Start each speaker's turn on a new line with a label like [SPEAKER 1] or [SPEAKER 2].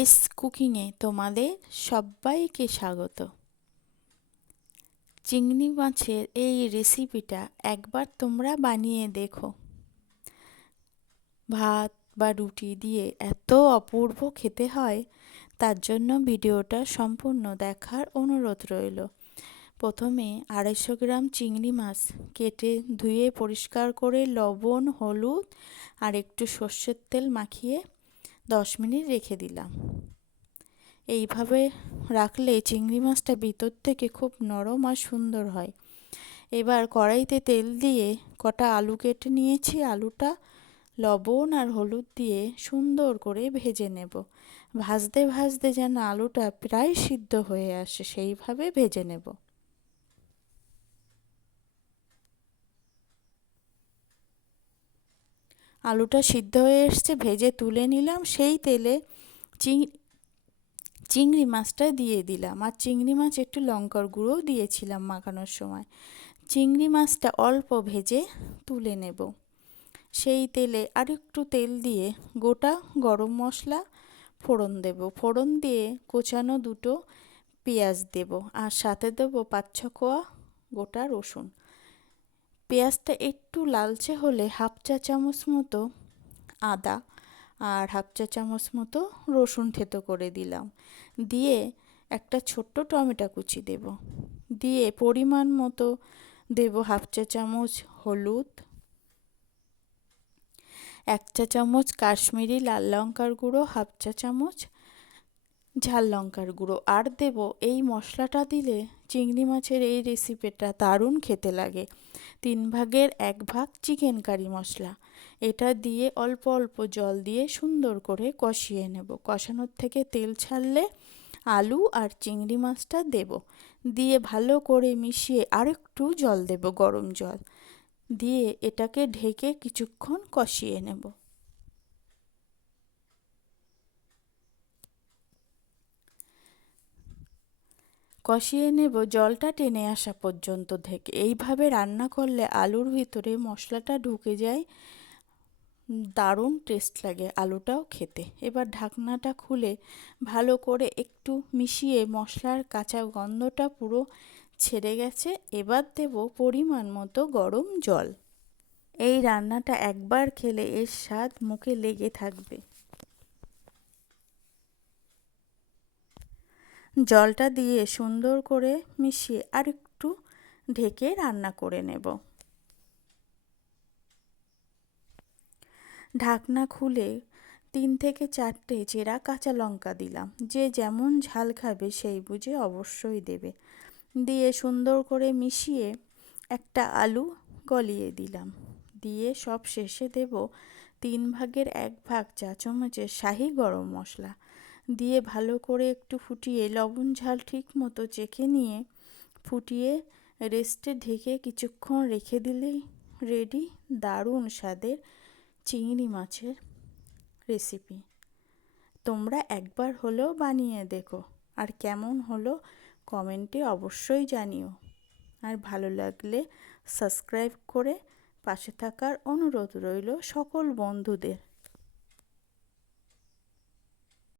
[SPEAKER 1] S কুকিংয়ে তোমাদের সবাইকে স্বাগত। চিংড়ি মাছের এই রেসিপিটা একবার তোমরা বানিয়ে দেখো। ভাত বা রুটি দিয়ে এত অপূর্ব খেতে হয়, তার জন্য ভিডিওটা সম্পূর্ণ দেখার অনুরোধ রইল। প্রথমে আড়াইশো গ্রাম চিংড়ি মাছ কেটে ধুয়ে পরিষ্কার করে লবণ, হলুদ আর একটু সর্ষের তেল মাখিয়ে দশ মিনিট রেখে দিলাম। এইভাবে রাখলে চিংড়ি মাছটা ভিতর থেকে খুব নরম আর সুন্দর হয়। এবার কড়াইতে তেল দিয়ে কটা আলু কেটে নিয়েছি। আলুটা লবণ আর হলুদ দিয়ে সুন্দর করে ভেজে নেব। ভাজতে ভাজতে যেন আলুটা প্রায় সিদ্ধ হয়ে আসে, সেইভাবে ভেজে নেব। আলুটা সিদ্ধ হয়ে এসছে, ভেজে তুলে নিলাম। সেই তেলে চিং চিংড়ি মাছটা দিয়ে দিলাম। আর চিংড়ি মাছ একটু লঙ্কার গুঁড়োও দিয়েছিলাম মাখানোর সময়। চিংড়ি মাছটা অল্প ভেজে তুলে নেব। সেই তেলে আর একটু তেল দিয়ে গোটা গরম মশলা ফোড়ন দেব। ফোড়ন দিয়ে কোচানো দুটো পেঁয়াজ দেব। আর সাথে দেবো পাঁচ ছ কোয়া গোটা রসুন। পেঁয়াজটা একটু লালচে হলে হাফ চা চামচ মতো আদা আর হাফ চা চামচ মতো রসুন থেতো করে দিলাম। দিয়ে একটা ছোট্ট টমেটো কুচি দেব। দিয়ে পরিমাণ মতো দেব হাফ চা চামচ হলুদ, এক চা চামচ কাশ্মীরি লাল লঙ্কার গুঁড়ো, হাফ চা চামচ ঝাল লঙ্কার গুঁড়ো। আর দেব এই মশলাটা দিলে চিংড়ি মাছের এই রেসিপিটা দারুণ খেতে লাগে। তিন ভাগের এক ভাগ চিকেন কারি মশলা। এটা দিয়ে অল্প অল্প জল দিয়ে সুন্দর করে কষিয়ে নেব। কষানোর থেকে তেল ছাড়লে আলু আর চিংড়ি মাছটা দেব। দিয়ে ভালো করে মিশিয়ে আরেকটু জল দেব, গরম জল। দিয়ে এটাকে ঢেকে কিছুক্ষণ কষিয়ে নেব। কষিয়ে নেব জলটা টেনে আসা পর্যন্ত থেকে। এইভাবে রান্না করলে আলুর ভিতরে মশলাটা ঢুকে যায়। দারুণ টেস্ট লাগে আলুটাও খেতে। এবার ঢাকনাটা খুলে ভালো করে একটু মিশিয়ে মশলার কাঁচা গন্ধটা পুরো ছেড়ে গেছে। এবার দেব পরিমাণ মতো গরম জল। এই রান্নাটা একবার খেলে এর স্বাদ মুখে লেগে থাকবে। জলটা দিয়ে সুন্দর করে মিশিয়ে আর একটু ঢেকে রান্না করে নেব। ঢাকনা খুলে তিন থেকে চারটে চেরা কাঁচা লঙ্কা দিলাম। যে যেমন ঝাল খাবে সেই বুঝে অবশ্যই দেবে। দিয়ে সুন্দর করে মিশিয়ে একটা আলু গলিয়ে দিলাম। দিয়ে সব শেষে দেব তিন ভাগের এক ভাগ চা চামচের শাহি গরম মশলা। দিয়ে ভালো করে একটু ফুটিয়ে লবণ ঝাল ঠিক মতো চেখে নিয়ে ফুটিয়ে রেস্টে ঢেকে কিছুক্ষণ রেখে দিলেই রেডি। দারুণ স্বাদের চিংড়ি মাছের রেসিপি। তোমরা একবার হলেও বানিয়ে দেখো আর কেমন হলো কমেন্টে অবশ্যই জানিও। আর ভালো লাগলে সাবস্ক্রাইব করে পাশে থাকার অনুরোধ রইল সকল বন্ধুদের।